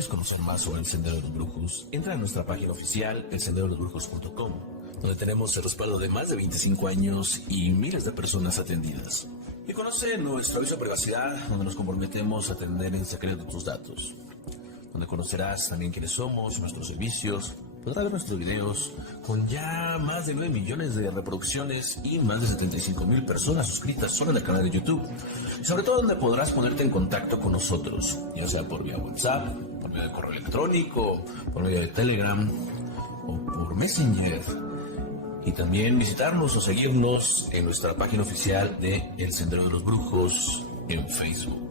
¿Quieres conocer más sobre el Sendero de los Brujos? Entra a nuestra página oficial, elsenderodolosbrujos.com, donde tenemos el respaldo de más de 25 años y miles de personas atendidas. Y conoce nuestro aviso de privacidad, donde nos comprometemos a atender en secreto tus datos. Donde conocerás también quiénes somos, nuestros servicios, podrás ver nuestros videos con ya más de 9 millones de reproducciones y más de 75,000 personas suscritas solo en el canal de YouTube. Y sobre todo donde podrás ponerte en contacto con nosotros, ya sea por vía WhatsApp, por medio de correo electrónico, por medio de Telegram o por Messenger. Y también visitarnos o seguirnos en nuestra página oficial de El Sendero de los Brujos en Facebook.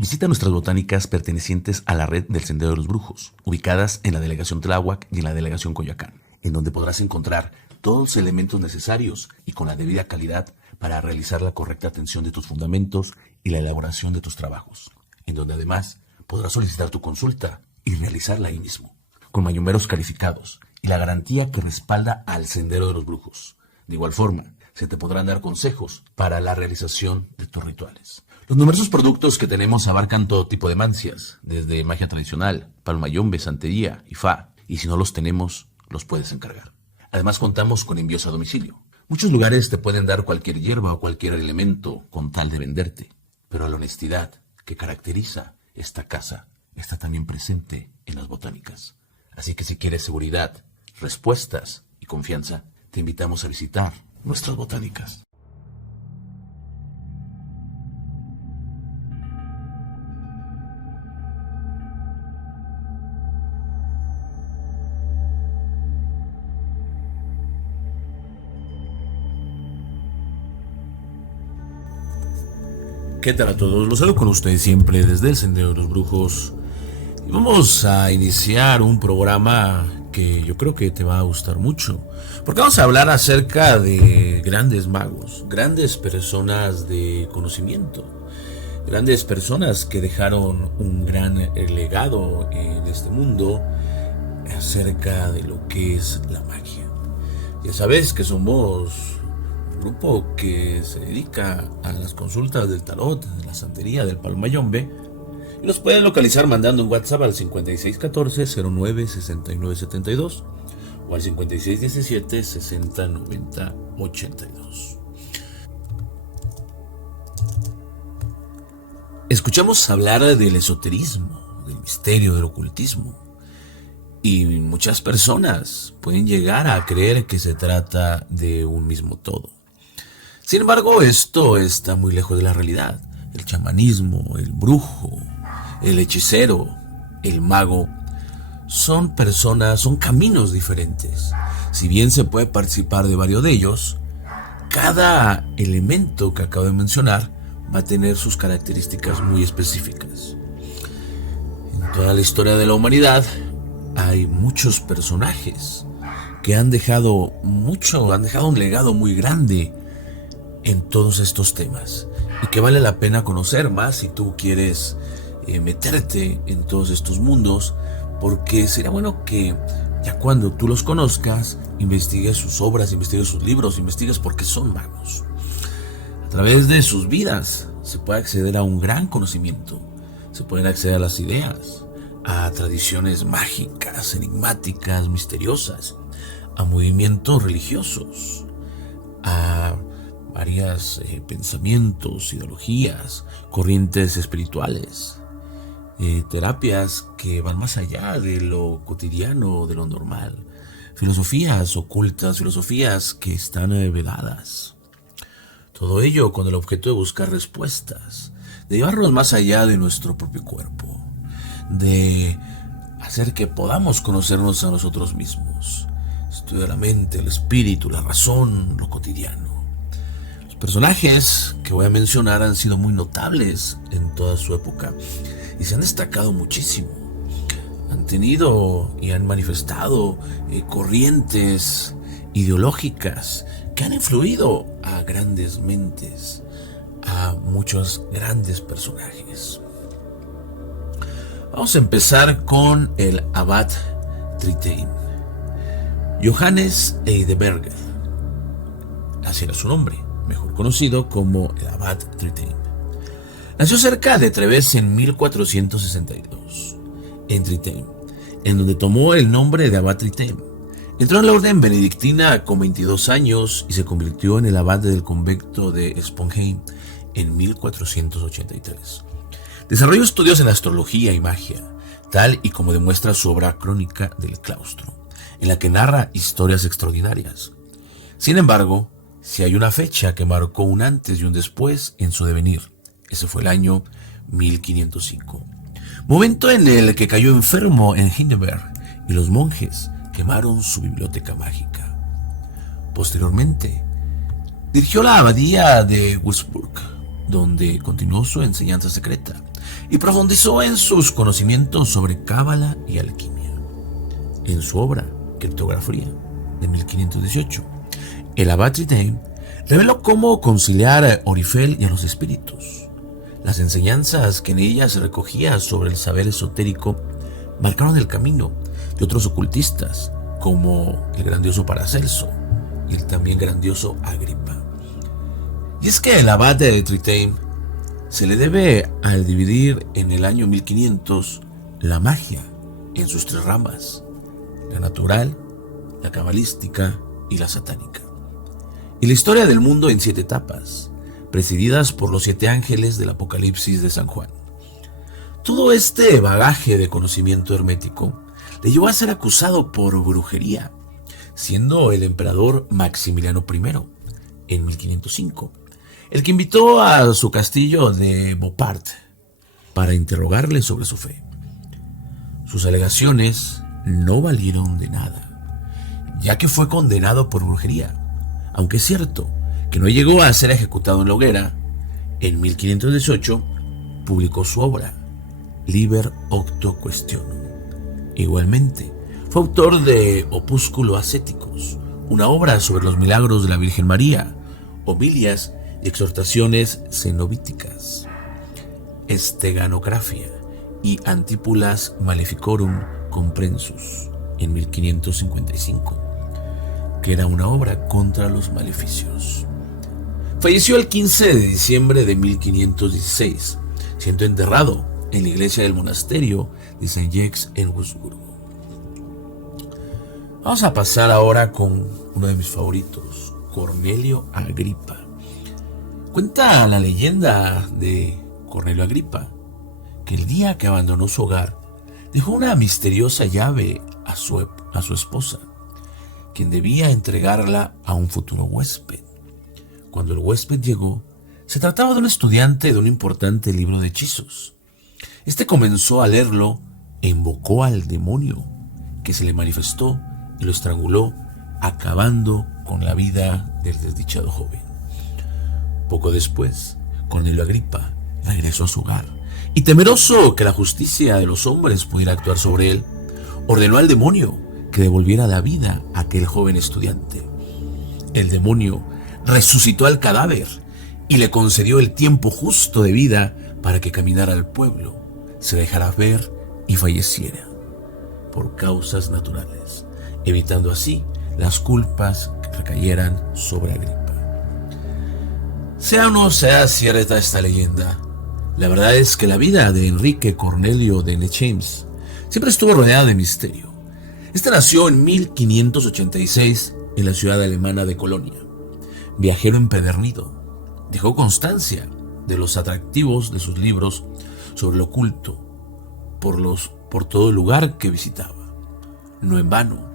Visita nuestras botánicas pertenecientes a la red del Sendero de los Brujos, ubicadas en la delegación Tláhuac y en la delegación Coyoacán, en donde podrás encontrar todos los elementos necesarios y con la debida calidad para realizar la correcta atención de tus fundamentos y la elaboración de tus trabajos, en donde además podrás solicitar tu consulta y realizarla ahí mismo, con mayumberos calificados y la garantía que respalda al Sendero de los Brujos. De igual forma, se te podrán dar consejos para la realización de tus rituales. Los numerosos productos que tenemos abarcan todo tipo de mancias, desde magia tradicional, palmayombe, santería y fa, y si no los tenemos, los puedes encargar. Además contamos con envíos a domicilio. Muchos lugares te pueden dar cualquier hierba o cualquier elemento con tal de venderte, pero la honestidad que caracteriza esta casa está también presente en las botánicas. Así que si quieres seguridad, respuestas y confianza, te invitamos a visitar nuestras botánicas. ¿Qué tal a todos? Los saludo con ustedes siempre desde el Sendero de los Brujos. Y vamos a iniciar un programa que yo creo que te va a gustar mucho. Porque vamos a hablar acerca de grandes magos, grandes personas de conocimiento, grandes personas que dejaron un gran legado en este mundo acerca de lo que es la magia. Ya sabes que somos grupo que se dedica a las consultas del tarot, de la santería, del palmayombe, y los puedes localizar mandando un WhatsApp al 5614-096972 o al 5617-609082. Escuchamos hablar del esoterismo, del misterio, del ocultismo, y muchas personas pueden llegar a creer que se trata de un mismo todo. Sin embargo, esto está muy lejos de la realidad. El chamanismo, el brujo, el hechicero, el mago, son personas, son caminos diferentes. Si bien se puede participar de varios de ellos, cada elemento que acabo de mencionar va a tener sus características muy específicas. En toda la historia de la humanidad hay muchos personajes que han dejado un legado muy grande en todos estos temas y que vale la pena conocer más si tú quieres meterte en todos estos mundos, porque sería bueno que ya cuando tú los conozcas, investigues sus obras, investigues sus libros, investigues por qué son magos. A través de sus vidas se puede acceder a un gran conocimiento, se pueden acceder a las ideas, a tradiciones mágicas, enigmáticas, misteriosas, a movimientos religiosos, a varios pensamientos, ideologías, corrientes espirituales, terapias que van más allá de lo cotidiano, de lo normal, filosofías ocultas, filosofías que están vedadas. Todo ello con el objeto de buscar respuestas, de llevarnos más allá de nuestro propio cuerpo, de hacer que podamos conocernos a nosotros mismos, estudiar la mente, el espíritu, la razón, lo cotidiano. Los personajes que voy a mencionar han sido muy notables en toda su época y se han destacado muchísimo. Han tenido y han manifestado corrientes ideológicas que han influido a grandes mentes, a muchos grandes personajes. Vamos a empezar con el Abad Triteim. Johannes Heidelberger, así era su nombre, mejor conocido como el Abad Triteim. Nació cerca de Treves en 1462, en Triteim, en donde tomó el nombre de Abad Triteim. Entró en la orden benedictina con 22 años y se convirtió en el abad del convento de Sponheim en 1483. Desarrolló estudios en astrología y magia, tal y como demuestra su obra Crónica del Claustro, en la que narra historias extraordinarias. Sin embargo, si hay una fecha que marcó un antes y un después en su devenir, ese fue el año 1505, momento en el que cayó enfermo en Heidelberg y los monjes quemaron su biblioteca mágica. Posteriormente, dirigió la abadía de Würzburg, donde continuó su enseñanza secreta y profundizó en sus conocimientos sobre cábala y alquimia. En su obra Criptografía de 1518, el Abad Triteim reveló cómo conciliar Orifel y a los espíritus. Las enseñanzas que en ella se recogía sobre el saber esotérico marcaron el camino de otros ocultistas, como el grandioso Paracelso y el también grandioso Agripa. Y es que el Abad de Triteim se le debe al dividir en el año 1500 la magia en sus tres ramas: la natural, la cabalística y la satánica, y la historia del mundo en 7 etapas, presididas por los 7 ángeles del Apocalipsis de San Juan. Todo este bagaje de conocimiento hermético le llevó a ser acusado por brujería, siendo el emperador Maximiliano I, en 1505, el que invitó a su castillo de Beauport para interrogarle sobre su fe. Sus alegaciones no valieron de nada, ya que fue condenado por brujería, aunque es cierto que no llegó a ser ejecutado en la hoguera. En 1518 publicó su obra Liber Octo Questionum. Igualmente, fue autor de Opúsculo Ascéticos, una obra sobre los milagros de la Virgen María, homilias y exhortaciones cenobíticas, Esteganografia y Antípulas Maleficorum Comprensus, en 1555, que era una obra contra los maleficios. Falleció el 15 de diciembre de 1516, siendo enterrado en la iglesia del monasterio de Saint-Jacques en Würzburgo. Vamos a pasar ahora con uno de mis favoritos, Cornelio Agripa. Cuenta la leyenda de Cornelio Agripa que el día que abandonó su hogar dejó una misteriosa llave a su esposa, quien debía entregarla a un futuro huésped. Cuando el huésped llegó, se trataba de un estudiante de un importante libro de hechizos. Este comenzó a leerlo e invocó al demonio, que se le manifestó y lo estranguló, acabando con la vida del desdichado joven. Poco después, Cornelio Agripa regresó a su hogar y, temeroso que la justicia de los hombres pudiera actuar sobre él, ordenó al demonio que devolviera la vida a aquel joven estudiante. El demonio resucitó al cadáver y le concedió el tiempo justo de vida para que caminara al pueblo, se dejara ver y falleciera por causas naturales, evitando así las culpas que recayeran sobre Agripa. Sea o no sea cierta esta leyenda, la verdad es que la vida de Enrique Cornelio de Nechamps siempre estuvo rodeada de misterio. Este nació en 1586 en la ciudad alemana de Colonia. Viajero empedernido, dejó constancia de los atractivos de sus libros sobre lo oculto por todo el lugar que visitaba. No en vano,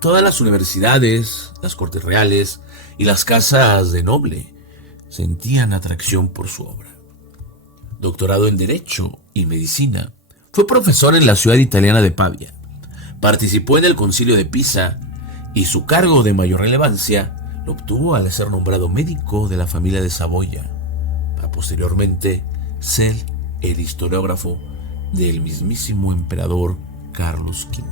todas las universidades, las cortes reales y las casas de noble sentían atracción por su obra. Doctorado en Derecho y Medicina, fue profesor en la ciudad italiana de Pavia. Participó en el Concilio de Pisa y su cargo de mayor relevancia lo obtuvo al ser nombrado médico de la familia de Saboya, para posteriormente ser el historiógrafo del mismísimo emperador Carlos V.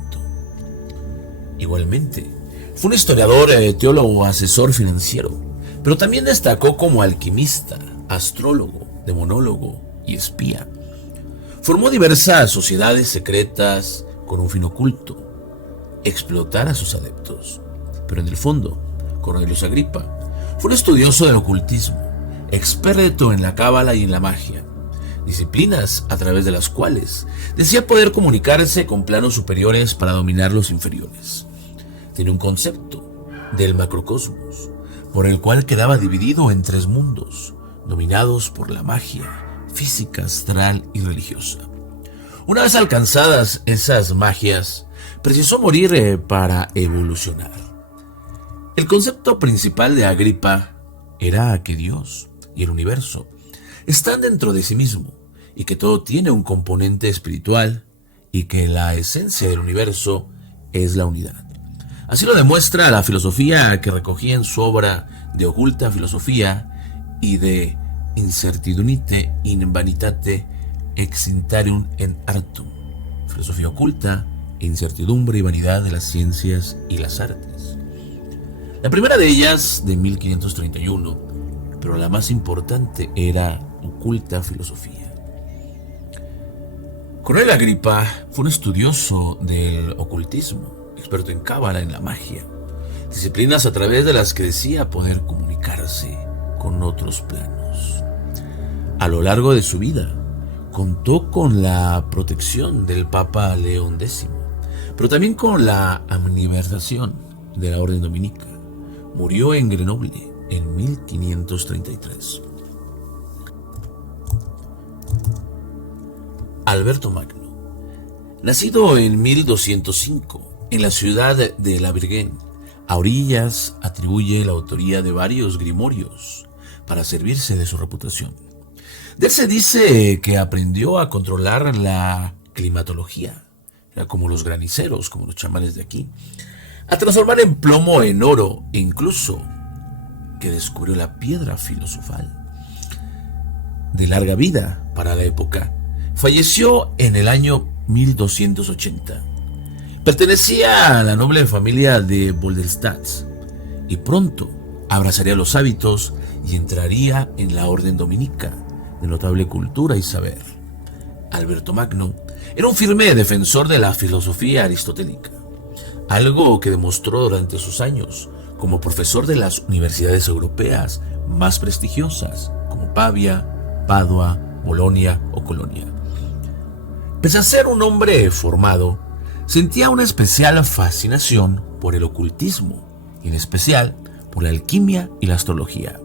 Igualmente, fue un historiador, teólogo, asesor financiero, pero también destacó como alquimista, astrólogo, demonólogo y espía. Formó diversas sociedades secretas con un fin oculto: explotar a sus adeptos. Pero en el fondo, Cornelius Agripa fue un estudioso del ocultismo, experto en la cábala y en la magia, disciplinas a través de las cuales decía poder comunicarse con planos superiores para dominar los inferiores. Tenía un concepto del macrocosmos, por el cual quedaba dividido en 3 mundos, dominados por la magia, física, astral y religiosa. Una vez alcanzadas esas magias, precisó morir para evolucionar. El concepto principal de Agripa era que Dios y el universo están dentro de sí mismo y que todo tiene un componente espiritual y que la esencia del universo es la unidad. Así lo demuestra la filosofía que recogía en su obra De Occulta Filosofia y de Incertidunite in Vanitate Exintarium en Artum, filosofía oculta, incertidumbre y vanidad de las ciencias y las artes. La primera de ellas, de 1531, pero la más importante, era Oculta Filosofía. Cornelio Agripa fue un estudioso del ocultismo, experto en cábala, en la magia, disciplinas a través de las que decía poder comunicarse con otros planos. A lo largo de su vida, contó con la protección del Papa León X, pero también con la aniversación de la Orden Dominica. Murió en Grenoble en 1533. Alberto Magno, nacido en 1205 en la ciudad de La Virgen, a orillas atribuye la autoría de varios grimorios para servirse de su reputación. De él se dice que aprendió a controlar la climatología, era como los graniceros, como los chamanes de aquí, a transformar en plomo en oro, e incluso que descubrió la piedra filosofal. De larga vida para la época, falleció en el año 1280. Pertenecía a la noble familia de Boldestadt y pronto abrazaría los hábitos y entraría en la orden dominica, de notable cultura y saber. Alberto Magno era un firme defensor de la filosofía aristotélica, algo que demostró durante sus años como profesor de las universidades europeas más prestigiosas, como Pavia, Padua, Bolonia o Colonia. Pese a ser un hombre formado, sentía una especial fascinación por el ocultismo, y en especial por la alquimia y la astrología.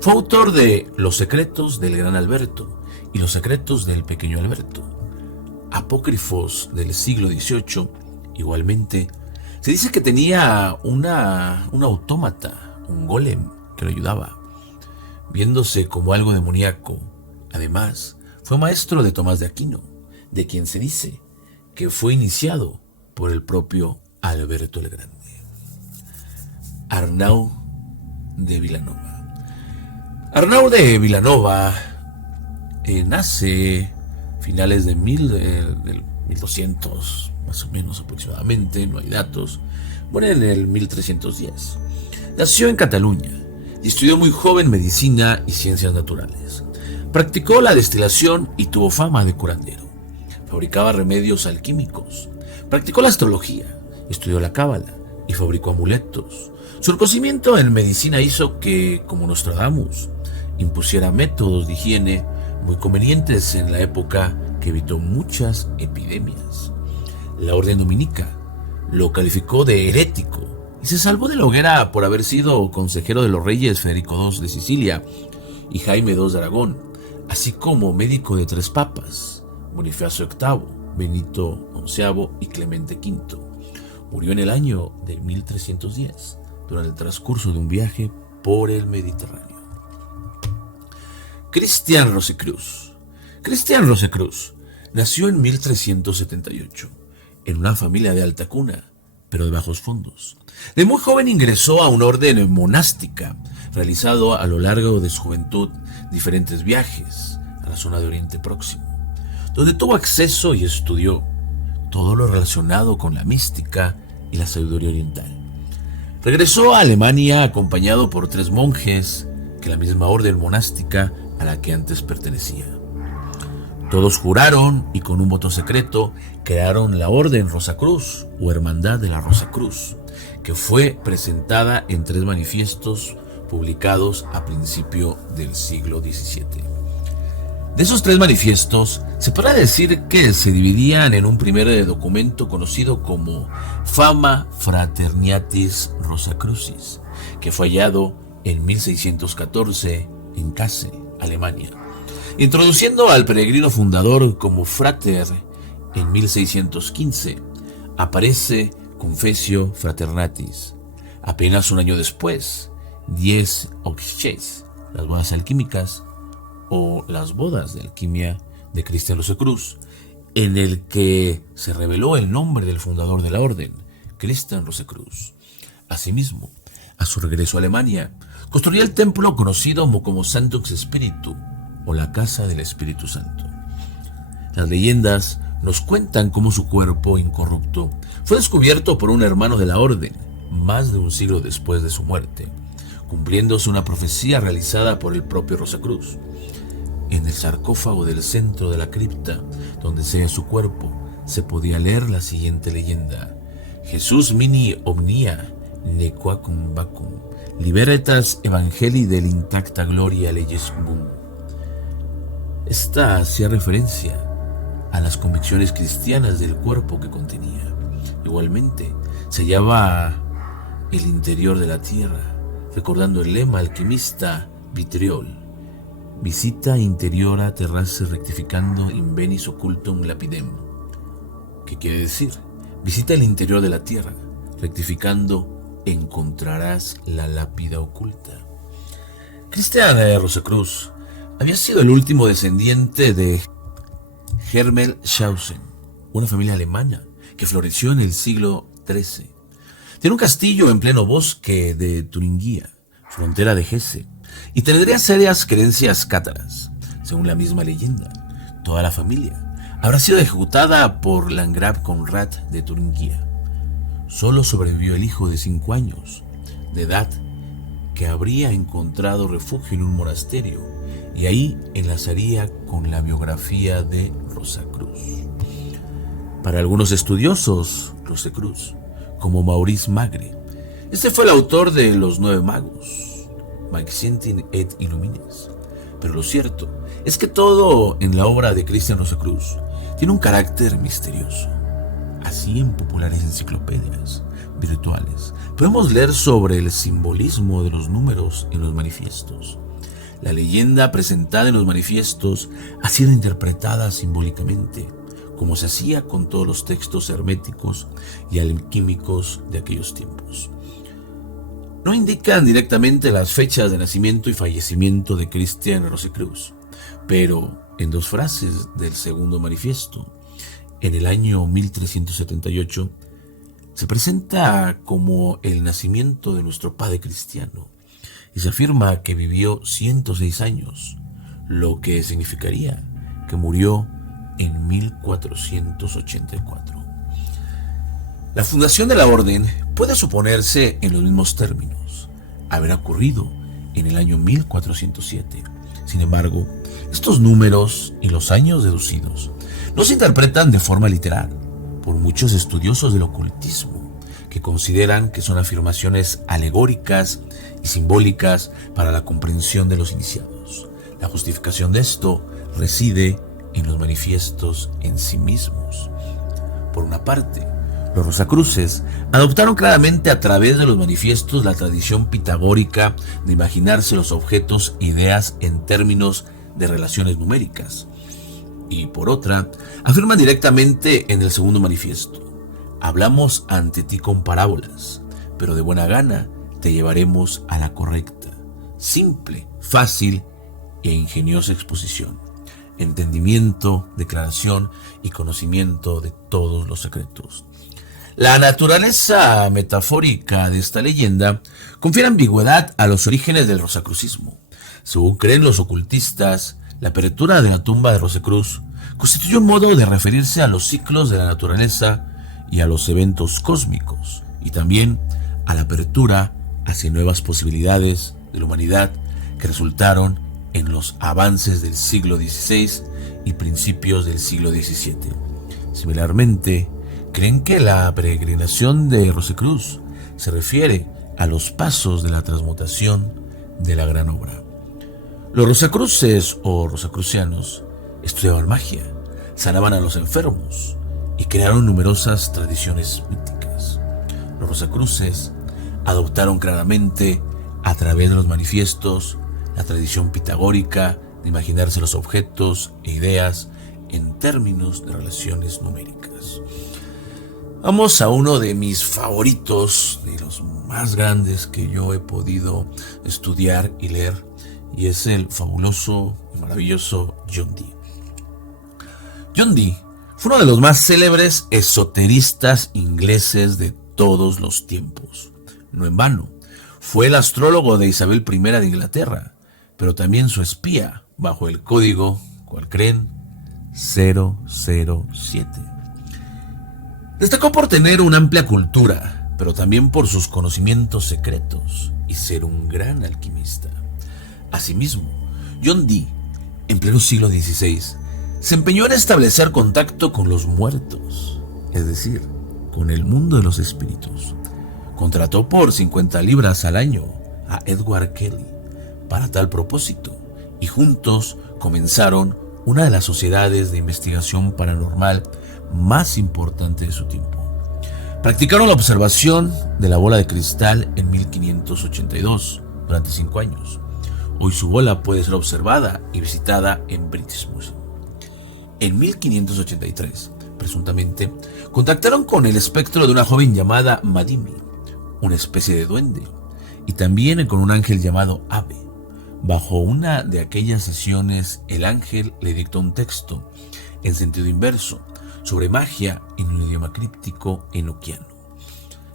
Fue autor de Los secretos del gran Alberto y Los secretos del pequeño Alberto, apócrifos del siglo XVIII. Igualmente, se dice que tenía un autómata, un golem, que lo ayudaba, viéndose como algo demoníaco. Además, fue maestro de Tomás de Aquino, de quien se dice que fue iniciado por el propio Alberto el Grande. Arnau de Vilanova. Arnau de Vilanova nace finales de 1200, más o menos aproximadamente, no hay datos. Muere en el 1310. Nació en Cataluña y estudió muy joven medicina y ciencias naturales. Practicó la destilación y tuvo fama de curandero. Fabricaba remedios alquímicos. Practicó la astrología, estudió la cábala y fabricó amuletos. Su conocimiento en medicina hizo que, como Nostradamus, impusiera métodos de higiene muy convenientes en la época que evitó muchas epidemias. La orden dominica lo calificó de herético y se salvó de la hoguera por haber sido consejero de los reyes Federico II de Sicilia y Jaime II de Aragón, así como médico de 3 papas, Bonifacio VIII, Benito XI y Clemente V. Murió en el año de 1310 durante el transcurso de un viaje por el Mediterráneo. Cristian Rosicruz. Cristian Rosicruz nació en 1378 en una familia de alta cuna, pero de bajos fondos. De muy joven ingresó a una orden monástica, realizado a lo largo de su juventud diferentes viajes a la zona de Oriente Próximo, donde tuvo acceso y estudió todo lo relacionado con la mística y la sabiduría oriental. Regresó a Alemania acompañado por 3 monjes que la misma orden monástica a la que antes pertenecía. Todos juraron y con un voto secreto crearon la Orden Rosacruz o Hermandad de la Rosacruz, que fue presentada en 3 manifiestos publicados a principio del siglo XVII. De esos 3 manifiestos, se podrá decir que se dividían en un primer documento conocido como Fama Fraternitas Rosacrucis, que fue hallado en 1614 en Kassel, Alemania, introduciendo al peregrino fundador como frater. En 1615 aparece Confessio Fraternatis. Apenas un año después, Dies Obsces, las bodas alquímicas o las bodas de alquimia de Cristian Rosacruz, en el que se reveló el nombre del fundador de la orden, Cristian Rosacruz. Asimismo, a su regreso a Alemania, construyó el templo conocido como Sanctus Spiritu, o la Casa del Espíritu Santo. Las leyendas nos cuentan cómo su cuerpo incorrupto fue descubierto por un hermano de la orden, más de un siglo después de su muerte, cumpliéndose una profecía realizada por el propio Rosacruz. En el sarcófago del centro de la cripta, donde se halla su cuerpo, se podía leer la siguiente leyenda: Jesús mini omnia nequacum vacum, libertas evangelii del intacta gloria leyes bum. Esta hacía referencia a las convicciones cristianas del cuerpo que contenía. Igualmente, se hallaba el interior de la tierra, recordando el lema alquimista Vitriol: visita interiora terrace rectificando in venis occultum lapidem. ¿Qué quiere decir? Visita el interior de la tierra, rectificando encontrarás la lápida oculta. Cristian Rosacruz había sido el último descendiente de Hermelshausen, una familia alemana que floreció en el siglo XIII. Tiene un castillo en pleno bosque de Turingia, frontera de Hesse, y tendría serias creencias cátaras. Según la misma leyenda, toda la familia habrá sido ejecutada por Landgrave Conrad de Turingia. Solo sobrevivió el hijo de 5 años de edad, que habría encontrado refugio en un monasterio, y ahí enlazaría con la biografía de Rosacruz. Para algunos estudiosos, Rosacruz, como Maurice Magre, este fue el autor de los 9 magos, Maxentin et Illumines. Pero lo cierto es que todo en la obra de Cristian Rosacruz tiene un carácter misterioso. Así, en populares enciclopedias virtuales podemos leer sobre el simbolismo de los números en los manifiestos. La leyenda presentada en los manifiestos ha sido interpretada simbólicamente, como se hacía con todos los textos herméticos y alquímicos de aquellos tiempos. No indican directamente las fechas de nacimiento y fallecimiento de Cristian Rosacruz, pero en 2 frases del segundo manifiesto, en el año 1378, se presenta como el nacimiento de nuestro padre cristiano, y se afirma que vivió 106 años, lo que significaría que murió en 1484. La fundación de la orden puede suponerse en los mismos términos, haber ocurrido en el año 1407. Sin embargo, estos números y los años deducidos no se interpretan de forma literal por muchos estudiosos del ocultismo, que consideran que son afirmaciones alegóricas y simbólicas para la comprensión de los iniciados. La justificación de esto reside en los manifiestos en sí mismos. Por una parte, los Rosacruces adoptaron claramente a través de los manifiestos la tradición pitagórica de imaginarse los objetos e ideas en términos de relaciones numéricas. Y por otra, afirman directamente en el segundo manifiesto: hablamos ante ti con parábolas, pero de buena gana te llevaremos a la correcta, simple, fácil e ingeniosa exposición, entendimiento, declaración y conocimiento de todos los secretos. La naturaleza metafórica de esta leyenda confiere ambigüedad a los orígenes del rosacrucismo. Según creen los ocultistas, la apertura de la tumba de Rosacruz constituye un modo de referirse a los ciclos de la naturaleza y a los eventos cósmicos, y también a la apertura hacia nuevas posibilidades de la humanidad que resultaron en los avances del siglo XVI y principios del siglo XVII. Similarmente, creen que la peregrinación de Rosacruz se refiere a los pasos de la transmutación de la gran obra. Los rosacruces o rosacrucianos estudiaban magia, sanaban a los enfermos y crearon numerosas tradiciones míticas. Los rosacruces adoptaron claramente, a través de los manifiestos, la tradición pitagórica de imaginarse los objetos e ideas en términos de relaciones numéricas. Vamos a uno de mis favoritos, de los más grandes que yo he podido estudiar y leer, y es el fabuloso y maravilloso John Dee. John Dee fue uno de los más célebres esoteristas ingleses de todos los tiempos. No en vano, fue el astrólogo de Isabel I de Inglaterra, pero también su espía bajo el código, ¿cuál creen? 007. Destacó por tener una amplia cultura, pero también por sus conocimientos secretos y ser un gran alquimista. Asimismo, John Dee, en pleno siglo XVI, se empeñó en establecer contacto con los muertos, es decir, con el mundo de los espíritus. Contrató por 50 libras al año a Edward Kelly para tal propósito y juntos comenzaron una de las sociedades de investigación paranormal más importante de su tiempo. Practicaron la observación de la bola de cristal en 1582 durante 5 años. Hoy su bola puede ser observada y visitada en British Museum. En 1583, presuntamente, contactaron con el espectro de una joven llamada Madimi, una especie de duende, y también con un ángel llamado Ave. Bajo una de aquellas sesiones, el ángel le dictó un texto en sentido inverso sobre magia en un idioma críptico enoquiano.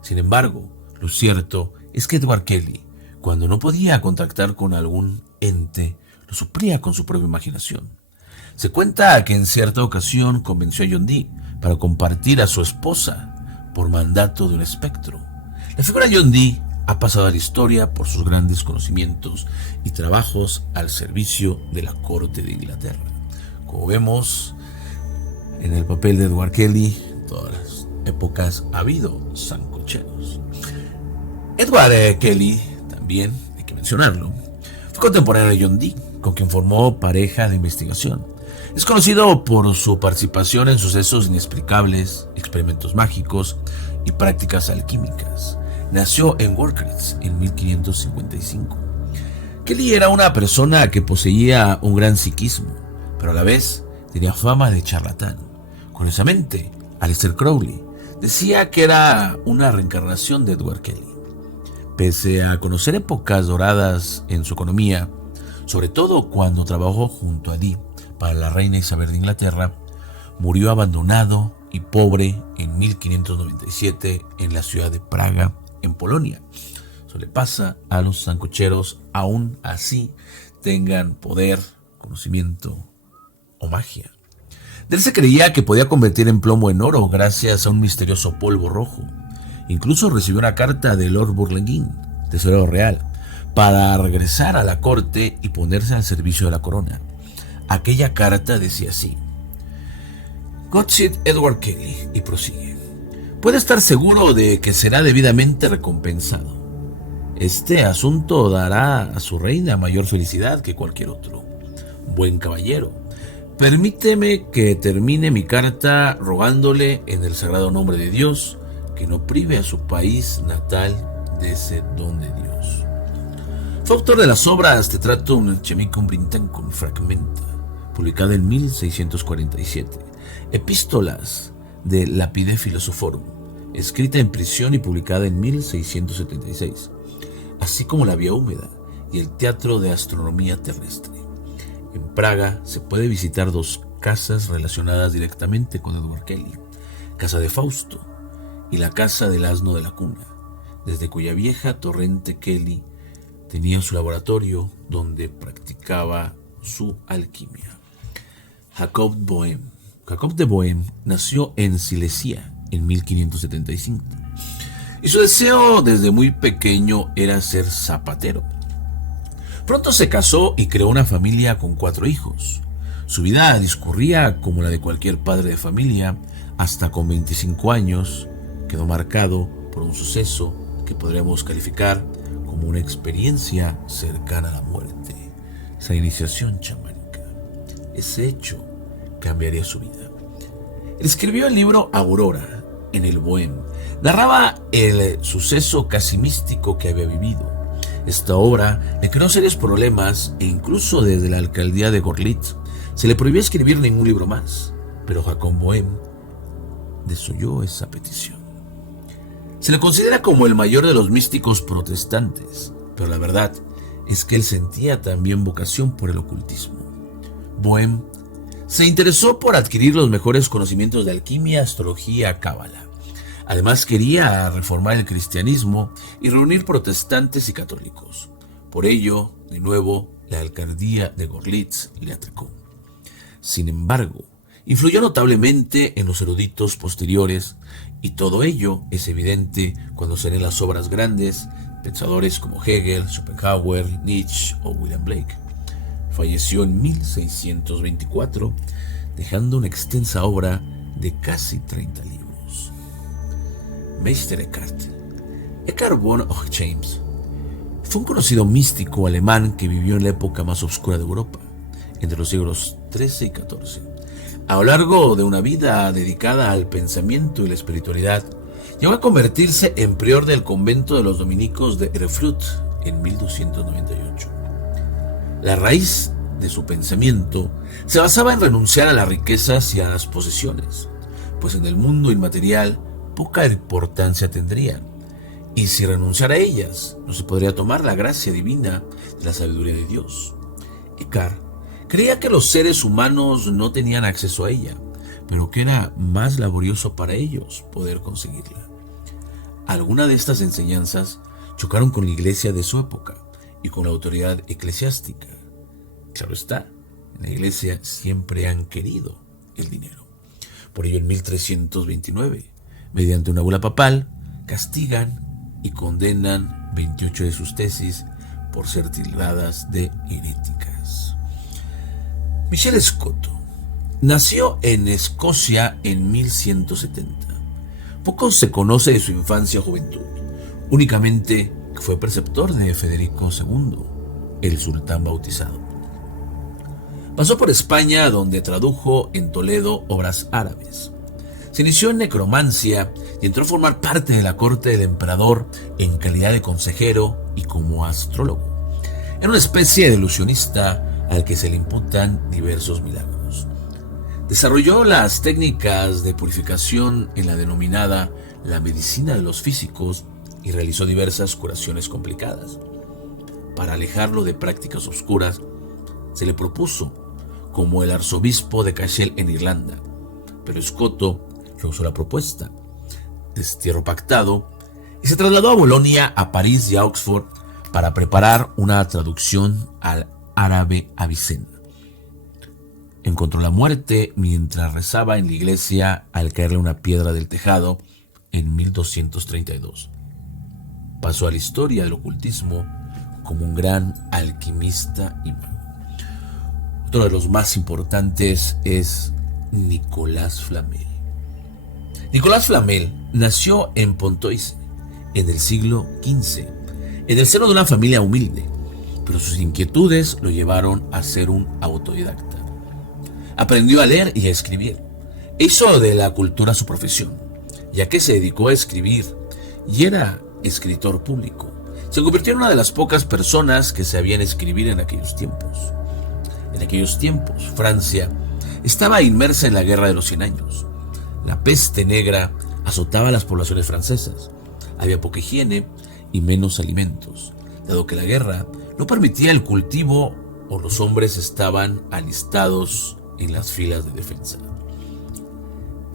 Sin embargo, lo cierto es que Edward Kelly, cuando no podía contactar con algún ente, lo suplía con su propia imaginación. Se cuenta que en cierta ocasión convenció a John Dee para compartir a su esposa por mandato de un espectro. La figura de John Dee ha pasado a la historia por sus grandes conocimientos y trabajos al servicio de la corte de Inglaterra. Como vemos, en el papel de Edward Kelly, en todas las épocas ha habido sancocheros. Edward Kelly, también hay que mencionarlo, fue contemporáneo de John Dee, con quien formó pareja de investigación. Es conocido por su participación en sucesos inexplicables, experimentos mágicos y prácticas alquímicas. Nació en Worcester en 1555. Kelly era una persona que poseía un gran psiquismo, pero a la vez tenía fama de charlatán. Curiosamente, Aleister Crowley decía que era una reencarnación de Edward Kelly. Pese a conocer épocas doradas en su economía, sobre todo cuando trabajó junto a Dee para la reina Isabel de Inglaterra, murió abandonado y pobre en 1597 en la ciudad de Praga, en Polonia. Eso le pasa a los sancocheros, aún así tengan poder, conocimiento o magia. De él se creía que podía convertir en plomo en oro gracias a un misterioso polvo rojo. Incluso recibió una carta de Lord Burlingame, tesorero real, para regresar a la corte y ponerse al servicio de la corona. Aquella carta decía así: Godspeed Edward Kelly, y prosigue. Puede estar seguro de que será debidamente recompensado. Este asunto dará a su reina mayor felicidad que cualquier otro. Buen caballero, permíteme que termine mi carta rogándole en el sagrado nombre de Dios que no prive a su país natal de ese don de Dios. Fue autor de las obras Tetratum Chemicum Britannicum Fragmenta, publicada en 1647, Epístolas de Lapide Philosophorum, escrita en prisión y publicada en 1676, así como La Vía Húmeda y el Teatro de Astronomía Terrestre. En Praga se puede visitar 2 casas relacionadas directamente con Edward Kelly: Casa de Fausto y la Casa del Asno de la Cuna, desde cuya vieja torrente Kelly tenía su laboratorio donde practicaba su alquimia. Jacob de Bohème nació en Silesia en 1575 y su deseo desde muy pequeño era ser zapatero. Pronto se casó y creó una familia con 4 hijos. Su vida discurría como la de cualquier padre de familia, hasta con 25 años quedó marcado por un suceso que podríamos calificar como una experiencia cercana a la muerte, esa iniciación chamánica. Ese hecho cambiaría su vida. Escribió el libro Aurora en el Bohème. Narraba el suceso casi místico que había vivido. Esta obra le creó serios problemas e incluso desde la alcaldía de Gorlitz se le prohibió escribir ningún libro más, pero Jacob Bohème desoyó esa petición. Se le considera como el mayor de los místicos protestantes, pero la verdad es que él sentía también vocación por el ocultismo. Bohème se interesó por adquirir los mejores conocimientos de alquimia, astrología, cábala. Además quería reformar el cristianismo y reunir protestantes y católicos. Por ello, de nuevo, la alcaldía de Gorlitz le atacó. Sin embargo, influyó notablemente en los eruditos posteriores, y todo ello es evidente cuando se leen las obras grandes, pensadores como Hegel, Schopenhauer, Nietzsche o William Blake. Falleció en 1624, dejando una extensa obra de casi 30 libros. Meister Eckhart. Eckhart von Ochheim fue un conocido místico alemán que vivió en la época más oscura de Europa, entre los siglos XIII y XIV. A lo largo de una vida dedicada al pensamiento y la espiritualidad, llegó a convertirse en prior del convento de los dominicos de Erfurt en 1298. La raíz de su pensamiento se basaba en renunciar a las riquezas y a las posesiones, pues en el mundo inmaterial poca importancia tendrían, y si renunciar a ellas no se podría tomar la gracia divina de la sabiduría de Dios. Eckhart creía que los seres humanos no tenían acceso a ella, pero que era más laborioso para ellos poder conseguirla. Algunas de estas enseñanzas chocaron con la iglesia de su época y con la autoridad eclesiástica. Claro está, en la iglesia siempre han querido el dinero. Por ello, en 1329, mediante una bula papal, castigan y condenan 28 de sus tesis por ser tildadas de heréticas. Michel Scotto nació en Escocia en 1170. Poco se conoce de su infancia o juventud, únicamente que fue preceptor de Federico II, el sultán bautizado. Pasó por España, donde tradujo en Toledo obras árabes. Se inició en necromancia y entró a formar parte de la corte del emperador en calidad de consejero y como astrólogo. Era una especie de ilusionista al que se le imputan diversos milagros. Desarrolló las técnicas de purificación en la denominada la medicina de los físicos y realizó diversas curaciones complicadas. Para alejarlo de prácticas oscuras, se le propuso como el arzobispo de Cashel en Irlanda, pero Scotto rehusó la propuesta. Destierro pactado, y se trasladó a Bolonia, a París y a Oxford para preparar una traducción al árabe Avicena. Encontró la muerte mientras rezaba en la iglesia al caerle una piedra del tejado en 1232. Pasó a la historia del ocultismo como un gran alquimista y mago. Otro de los más importantes es Nicolas Flamel. Nicolas Flamel nació en Pontoise en el siglo XV, en el seno de una familia humilde, pero sus inquietudes lo llevaron a ser un autodidacta. Aprendió a leer y a escribir. Hizo de la cultura su profesión, ya que se dedicó a escribir y era escritor público. Se convirtió en una de las pocas personas que sabían escribir en aquellos tiempos. En aquellos tiempos, Francia estaba inmersa en la Guerra de los 100 años. La peste negra azotaba a las poblaciones francesas. Había poca higiene y menos alimentos, dado que la guerra no permitía el cultivo o los hombres estaban alistados en las filas de defensa.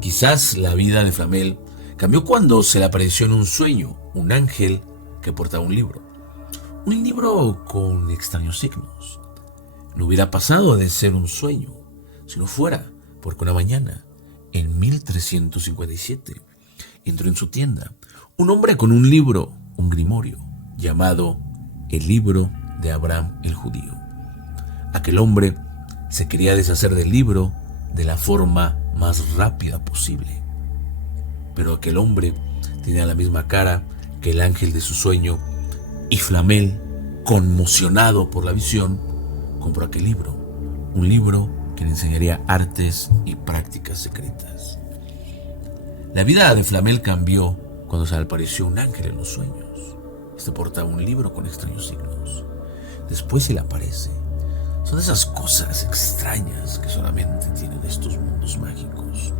Quizás la vida de Flamel cambió cuando se le apareció en un sueño un ángel que portaba un libro con extraños signos. No hubiera pasado de ser un sueño si no fuera porque una mañana, en 1357, entró en su tienda un hombre con un libro, un grimorio, llamado El Libro de Abraham el judío. Aquel hombre se quería deshacer del libro de la forma más rápida posible. Pero aquel hombre tenía la misma cara que el ángel de su sueño, y Flamel, conmocionado por la visión, compró aquel libro, un libro que le enseñaría artes y prácticas secretas. La vida de Flamel cambió cuando se le apareció un ángel en los sueños. Este portaba un libro con extraños signos. Después se le aparece. Son esas cosas extrañas que solamente tienen estos mundos mágicos.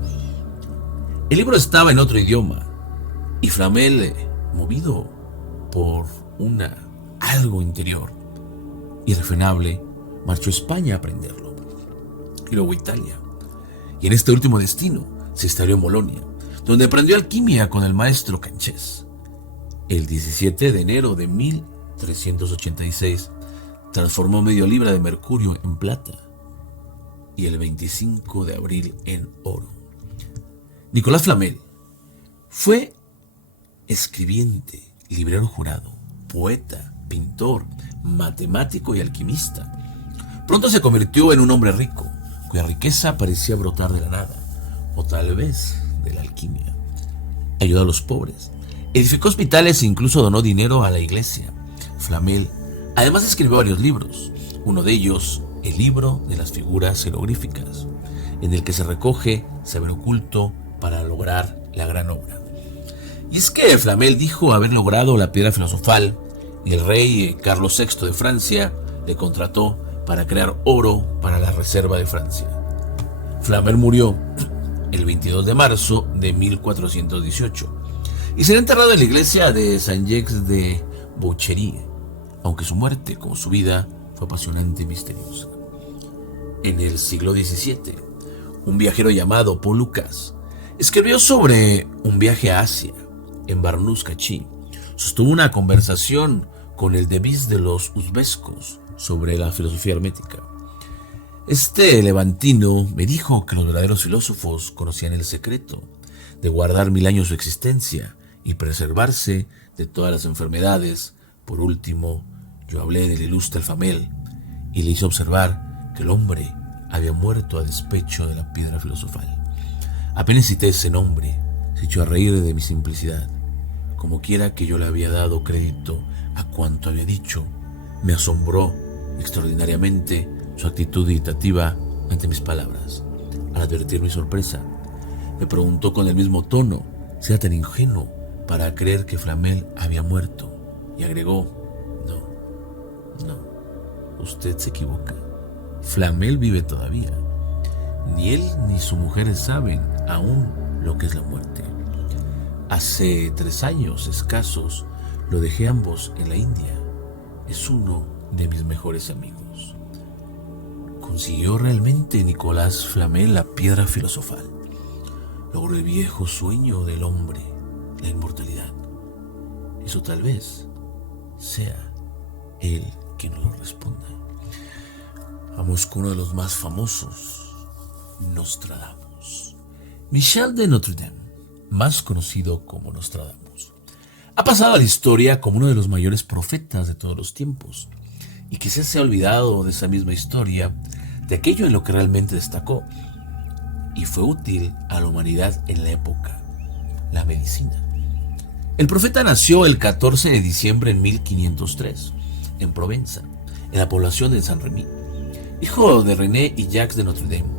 El libro estaba en otro idioma y Flamel, movido por algo interior irrefrenable, marchó a España a aprenderlo y luego a Italia. Y en este último destino se instaló en Bolonia, donde aprendió alquimia con el maestro Canchés. El 17 de enero de 1386 transformó medio libra de mercurio en plata y el 25 de abril en oro. Nicolás Flamel fue escribiente, librero jurado, poeta, pintor, matemático y alquimista. Pronto se convirtió en un hombre rico, cuya riqueza parecía brotar de la nada, o tal vez de la alquimia. Ayudó a los pobres, edificó hospitales e incluso donó dinero a la iglesia. Flamel además escribió varios libros, uno de ellos, el libro de las figuras jeroglíficas, en el que se recoge saber oculto para lograr la gran obra. Y es que Flamel dijo haber logrado la piedra filosofal y el rey Carlos VI de Francia le contrató para crear oro para la reserva de Francia. Flamel murió el 22 de marzo de 1418 y será enterrado en la iglesia de Saint-Jacques de Boucherie, aunque su muerte, como su vida, fue apasionante y misteriosa. En el siglo XVII, un viajero llamado Paul Lucas escribió sobre un viaje a Asia. En Barnous-Kachi sostuvo una conversación con el devis de los uzbecos sobre la filosofía hermética. Este levantino me dijo que los verdaderos filósofos conocían el secreto de guardar 1000 años su existencia y preservarse de todas las enfermedades. Por último, yo hablé del ilustre Flamel y le hice observar que el hombre había muerto a despecho de la piedra filosofal. Apenas cité ese nombre, se echó a reír de mi simplicidad. Como quiera que yo le había dado crédito a cuanto había dicho, me asombró extraordinariamente su actitud irritativa ante mis palabras. Al advertir mi sorpresa, me preguntó con el mismo tono si era tan ingenuo para creer que Flamel había muerto, y agregó: no, usted se equivoca. Flamel vive todavía. Ni él ni su mujer saben aún lo que es la muerte. Hace 3 años escasos lo dejé ambos en la India. Es uno de mis mejores amigos. ¿Consiguió realmente Nicolás Flamel la piedra filosofal? ¿Logró el viejo sueño del hombre, la inmortalidad? Eso tal vez sea él quien nos lo responda. Vamos con uno de los más famosos, Nostradamus. Michel de Notre Dame, más conocido como Nostradamus, ha pasado a la historia como uno de los mayores profetas de todos los tiempos, y quizás se ha olvidado de esa misma historia, de aquello en lo que realmente destacó y fue útil a la humanidad en la época: la medicina. El profeta nació el 14 de diciembre de 1503 en Provenza, en la población de Saint-Rémy. Hijo de René y Jacques de Notre Dame,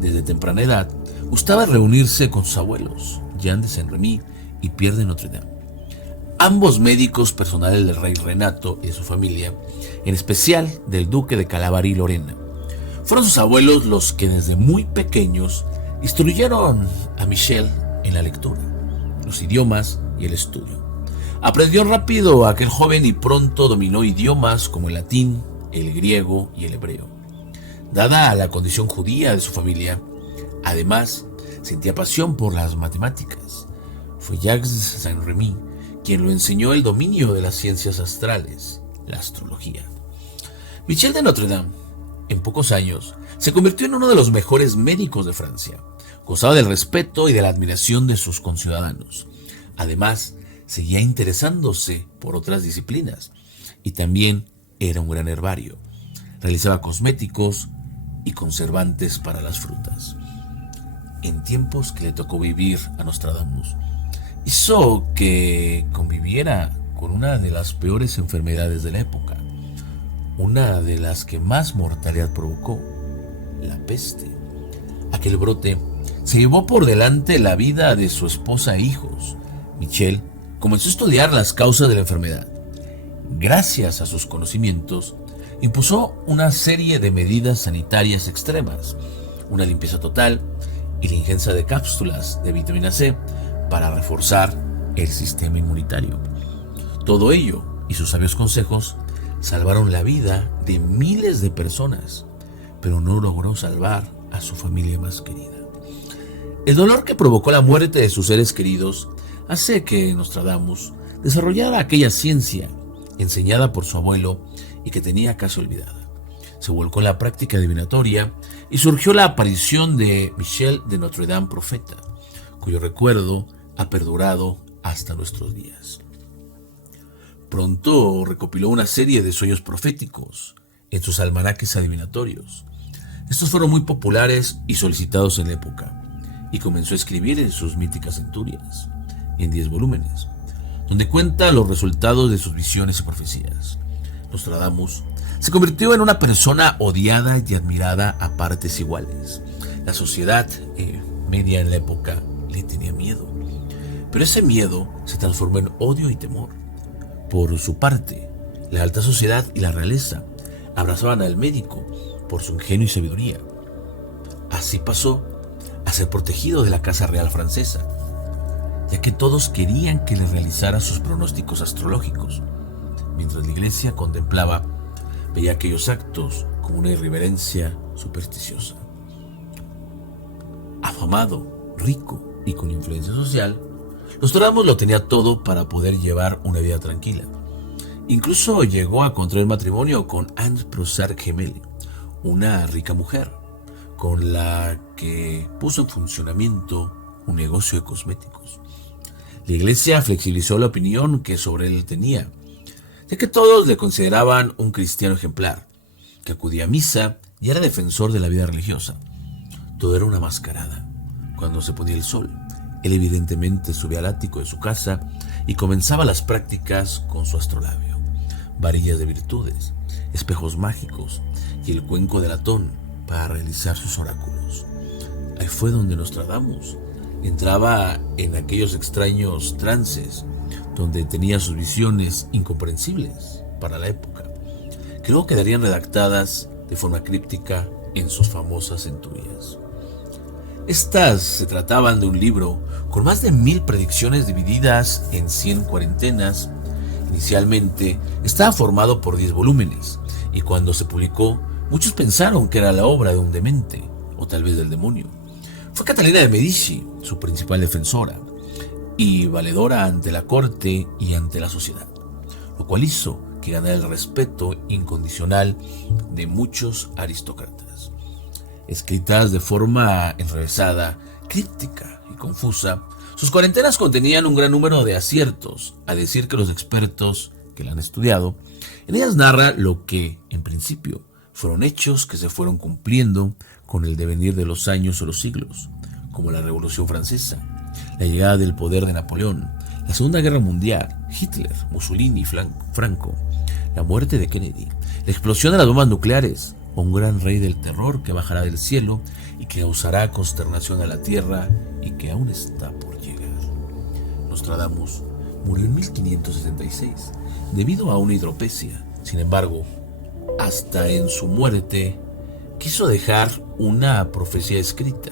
desde temprana edad gustaba reunirse con sus abuelos, Jean de Saint-Rémy y Pierre de Notre Dame, ambos médicos personales del rey Renato y de su familia, en especial del duque de Calabar y Lorena. Fueron sus abuelos los que desde muy pequeños instruyeron a Michel en la lectura, los idiomas y el estudio. Aprendió rápido aquel joven y pronto dominó idiomas como el latín, el griego y el hebreo. Dada la condición judía de su familia, además sentía pasión por las matemáticas. Fue Jacques de Saint-Rémy quien lo enseñó el dominio de las ciencias astrales, la astrología. Michel de Notre Dame, en pocos años, se convirtió en uno de los mejores médicos de Francia. Gozaba del respeto y de la admiración de sus conciudadanos. Además, seguía interesándose por otras disciplinas y también era un gran herbario. Realizaba cosméticos y conservantes para las frutas. En tiempos que le tocó vivir a Nostradamus, hizo que conviviera con una de las peores enfermedades de la época, una de las que más mortalidad provocó, la peste. Aquel brote se llevó por delante la vida de su esposa e hijos. Michel comenzó a estudiar las causas de la enfermedad. Gracias a sus conocimientos, impuso una serie de medidas sanitarias extremas, una limpieza total y la ingencia de cápsulas de vitamina C para reforzar el sistema inmunitario. Todo ello y sus sabios consejos salvaron la vida de miles de personas, pero no logró salvar a su familia más querida. El dolor que provocó la muerte de sus seres queridos hace que Nostradamus desarrollara aquella ciencia enseñada por su abuelo y que tenía casi olvidada. Se volcó en la práctica divinatoria y surgió la aparición de Michel de Notre Dame Profeta, cuyo recuerdo ha perdurado hasta nuestros días. Pronto recopiló una serie de sueños proféticos en sus almanaques adivinatorios. Estos fueron muy populares y solicitados en la época, y comenzó a escribir en sus míticas centurias, en 10 volúmenes, donde cuenta los resultados de sus visiones y profecías. Nostradamus se convirtió en una persona odiada y admirada a partes iguales. La sociedad media en la época le tenía miedo, pero ese miedo se transformó en odio y temor. Por su parte, la alta sociedad y la realeza abrazaban al médico por su ingenio y sabiduría. Así pasó a ser protegido de la Casa Real francesa, ya que todos querían que le realizara sus pronósticos astrológicos, mientras la iglesia contemplaba, veía aquellos actos como una irreverencia supersticiosa. Afamado, rico y con influencia social, Nostradamus lo tenía todo para poder llevar una vida tranquila. Incluso llegó a contraer matrimonio con Anne Proussard Gemelle, una rica mujer, con la que puso en funcionamiento un negocio de cosméticos. La iglesia flexibilizó la opinión que sobre él tenía, ya que todos le consideraban un cristiano ejemplar, que acudía a misa y era defensor de la vida religiosa. Todo era una mascarada. Cuando se ponía el sol, él evidentemente subía al ático de su casa y comenzaba las prácticas con su astrolabio, varillas de virtudes, espejos mágicos y el cuenco de latón para realizar sus oráculos. Ahí fue donde Nostradamus entraba en aquellos extraños trances donde tenía sus visiones incomprensibles para la época, que luego quedarían redactadas de forma críptica en sus famosas centurias. Estas se trataban de un libro con más de 1000 predicciones divididas en 100 cuarentenas. Inicialmente estaba formado por 10 volúmenes, y cuando se publicó, muchos pensaron que era la obra de un demente, o tal vez del demonio. Fue Catalina de Medici su principal defensora, y valedora ante la corte y ante la sociedad, lo cual hizo que ganara el respeto incondicional de muchos aristócratas. Escritas de forma enrevesada, críptica y confusa, sus cuarentenas contenían un gran número de aciertos, a decir que los expertos que la han estudiado. En ellas narra lo que, en principio, fueron hechos que se fueron cumpliendo con el devenir de los años o los siglos, como la Revolución Francesa, la llegada del poder de Napoleón, la Segunda Guerra Mundial, Hitler, Mussolini, Franco, la muerte de Kennedy, la explosión de las bombas nucleares, o un gran rey del terror que bajará del cielo y que causará consternación a la tierra y que aún está por llegar. Nostradamus murió en 1566 debido a una hidropesia. Sin embargo, hasta en su muerte quiso dejar una profecía escrita.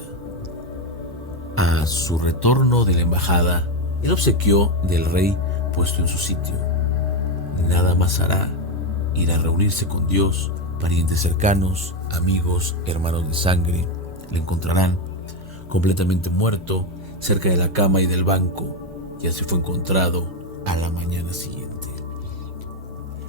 A su retorno de la embajada, él obsequió del rey puesto en su sitio. Nada más hará, ir a reunirse con Dios. Parientes cercanos, amigos, hermanos de sangre, le encontrarán completamente muerto cerca de la cama y del banco, y así fue encontrado a la mañana siguiente.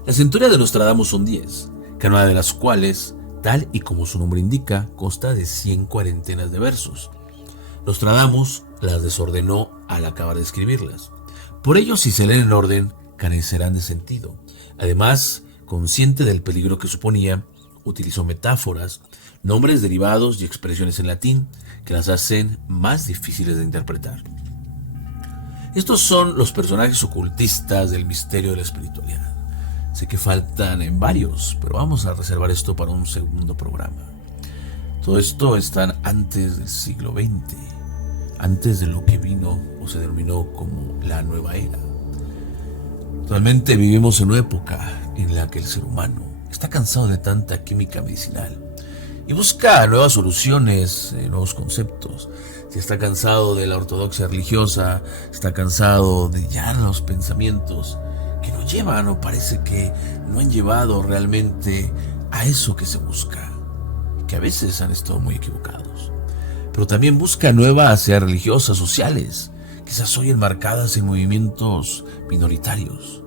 Las centurias de Nostradamus son 10, cada una de las cuales, tal y como su nombre indica, consta de 100 cuarentenas de versos. Nostradamus las desordenó al acabar de escribirlas. Por ello, si se leen en orden, carecerán de sentido. Además, consciente del peligro que suponía, utilizó metáforas, nombres derivados y expresiones en latín que las hacen más difíciles de interpretar. Estos son los personajes ocultistas del misterio de la espiritualidad. Sé que faltan en varios, pero vamos a reservar esto para un segundo programa. Todo esto está antes del siglo XX, antes de lo que vino o se denominó como la nueva era. Actualmente vivimos en una época en la que el ser humano está cansado de tanta química medicinal y busca nuevas soluciones, nuevos conceptos. Se está cansado de la ortodoxia religiosa, está cansado de ya los pensamientos que no llevan o parece que no han llevado realmente a eso que se busca, que a veces han estado muy equivocados. Pero también busca nuevas ideas religiosas, sociales, quizás hoy enmarcadas en movimientos minoritarios.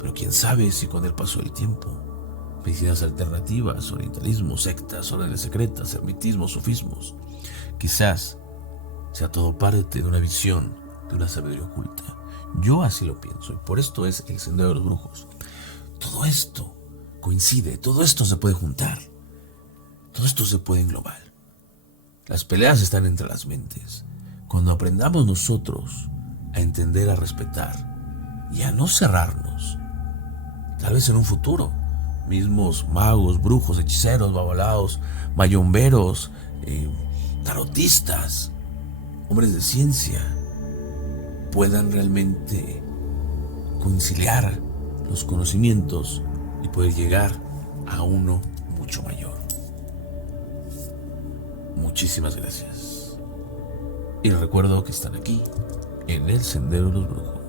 Pero quién sabe si con el paso del tiempo, medicinas alternativas, orientalismo, sectas, órdenes secretas, hermetismos, sufismos, quizás sea todo parte de una visión, de una sabiduría oculta. Yo así lo pienso, y por esto es el Sendero de los Brujos. Todo esto coincide, todo esto se puede juntar, todo esto se puede englobar. Las peleas están entre las mentes. Cuando aprendamos nosotros a entender, a respetar y a no cerrarnos, tal vez en un futuro, mismos magos, brujos, hechiceros, babalaos, mayomberos, tarotistas, hombres de ciencia, puedan realmente conciliar los conocimientos y poder llegar a uno mucho mayor. Muchísimas gracias. Y les recuerdo que están aquí, en el Sendero de los Brujos.